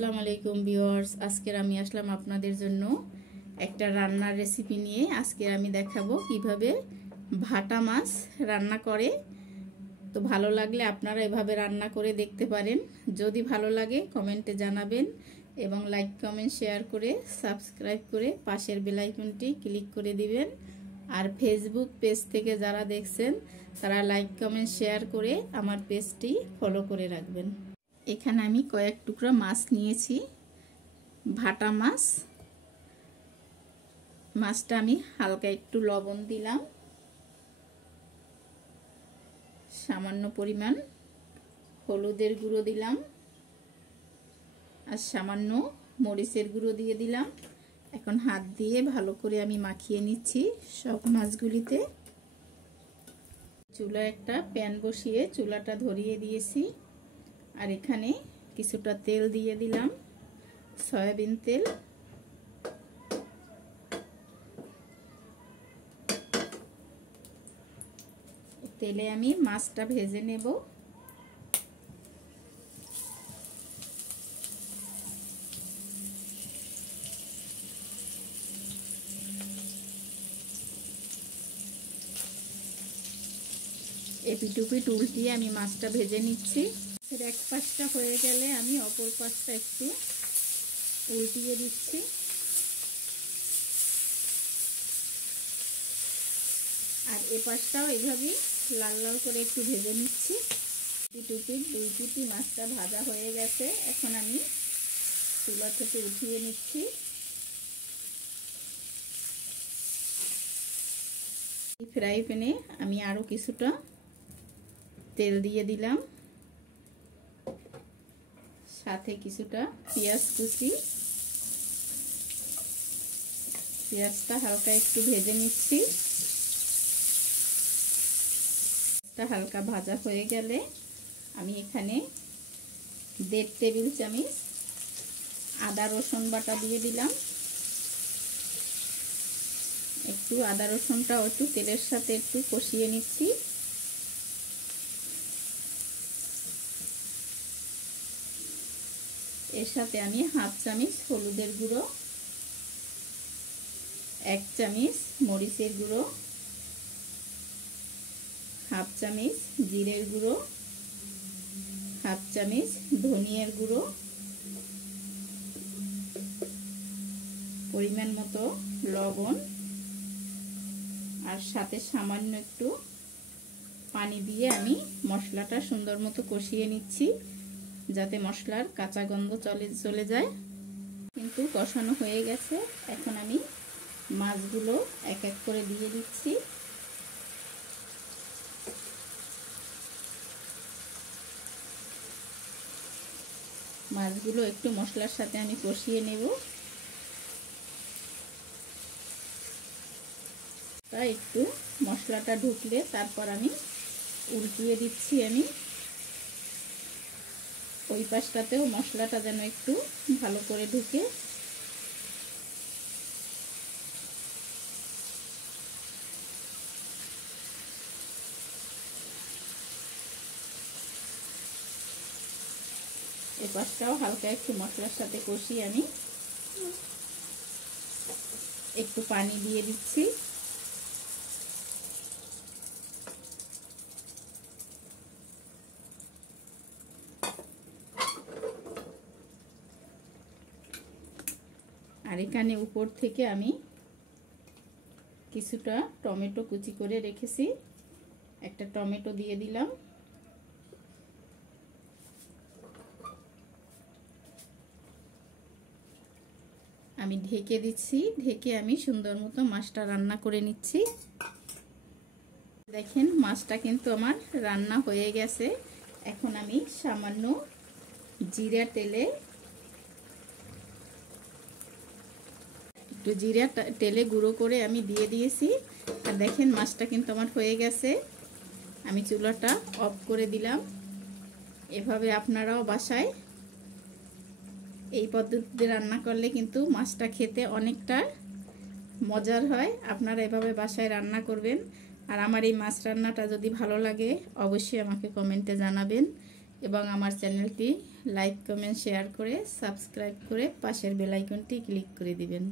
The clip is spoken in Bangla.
আসসালামু আলাইকুম ভিউয়ার্স, আজকে আমি আসলাম আপনাদের জন্য একটা রান্নার রেসিপি নিয়ে। আজকে আমি দেখাবো কিভাবে ভাটা মাছ রান্না করে। তো ভালো লাগলে আপনারা এভাবে রান্না করে দেখতে পারেন। যদি ভালো লাগে কমেন্টে জানাবেন এবং লাইক কমেন্ট শেয়ার করে সাবস্ক্রাইব করে পাশের বেল আইকনটি ক্লিক করে দিবেন। আর ফেসবুক পেজ থেকে যারা দেখছেন তারা লাইক কমেন্ট শেয়ার করে আমার পেজটি ফলো করে রাখবেন। এখানে আমি কয়েক টুকরা মাছ নিয়েছি, ভাটা মাছ। মাছটা আমি হালকা একটু লবণ দিলাম, সামান্য পরিমাণ হলুদের গুঁড়ো দিলাম আর সামান্য মরিচের গুঁড়ো দিয়ে দিলাম। এখন হাত দিয়ে ভালো করে আমি মাখিয়ে নিচ্ছি সব মাছগুলিতে। চুলায় একটা প্যান বসিয়ে চুলাটা ধরিয়ে দিয়েছি আর এখানে কিছুটা তেল দিয়ে দিলাম, সয়াবিন তেল। তেলে আমি মাছটা ভেজে নেব। এপিটুপিট উল্টিয়ে আমি মাছটা ভেজে নিচ্ছি। এক পাশটা হয়ে গেলে আমি অপর পাশটা একটু উল্টিয়ে দিচ্ছি। আর এ পাশটাও এইভাবেই লাল লাল করে একটু ভেজে নিচ্ছি। এপিটুপিট দুই পিটি মাছটা ভাজা হয়ে গেছে। এখন আমি চুলা থেকে উঠিয়ে নিচ্ছি। ফ্রাই প্যানে আমি আরো কিছুটা তেল দিয়ে দিলাম, সাথে কিছুটা পেঁয়াজ কুচি। পেঁয়াজটা হালকা একটু ভেজে নিচ্ছি। হালকা ভাজা হয়ে গেলে আমি এখানে 1.5 টেবিল চামচ আদা রসুন বাটা দিয়ে দিলাম। একটু আদা রসুনটাও একটু তেলের সাথে একটু কষিয়ে নিচ্ছি। এর সাথে আমি 1/2 চামচ হলুদের গুঁড়ো, 1 চামচ মরিচের গুঁড়ো, 1/2 চামচ জিরের গুঁড়ো, 1/2 চামচ ধনিয়ার গুঁড়ো, পরিমাণ মতো লবণ আর সাথে সামান্য একটু পানি দিয়ে আমি মশলাটা সুন্দর মতো কষিয়ে নিচ্ছি, যাতে মশলার কাঁচা গন্ধ চলে যায়। কিন্তু কষানো হয়ে গেছে। এখন আমি মাছগুলো এক এক করে দিয়ে দিচ্ছি। মাছগুলো একটু মশলার সাথে আমি কষিয়ে নেব। তাই একটু মশলাটা ঢুকলে তারপর আমি উল্টিয়ে দিচ্ছি। আমি ওই পাশটাতেও মশলাটা যেন একটু ভালো করে ঢুকে। এই পাশটাও হালকা একটু মশলার সাথে কষিয়ে আমি একটু পানি দিয়ে দিচ্ছি। আর এখানে উপর থেকে আমি কিছুটা টমেটো কুচি করে রেখেছি, একটা টমেটো দিয়ে দিলাম। আমি ঢেকে দিচ্ছি। ঢেকে আমি সুন্দর মতো মাছটা রান্না করে নিচ্ছি। দেখেন মাছটা কিন্তু আমার রান্না হয়ে গেছে। এখন আমি সামান্য জিরা তেলে গুঁড়ো করে আমি দিয়ে দিয়েছি। আর দেখেন মাছটা কিন্তু আমার হয়ে গেছে। আমি চুলাটা অফ করে দিলাম। এভাবে আপনারাও বাসায় এই পদ্ধতিতে রান্না করলে কিন্তু মাছটা খেতে অনেকটা মজার হয়। আপনারা এভাবে বাসায় রান্না করবেন। আর আমার এই মাছ রান্নাটা যদি ভালো লাগে অবশ্যই আমাকে কমেন্টে জানাবেন এবং আমার চ্যানেলটি লাইক কমেন্ট শেয়ার করে সাবস্ক্রাইব করে পাশের বেল আইকনটি ক্লিক করে দিবেন।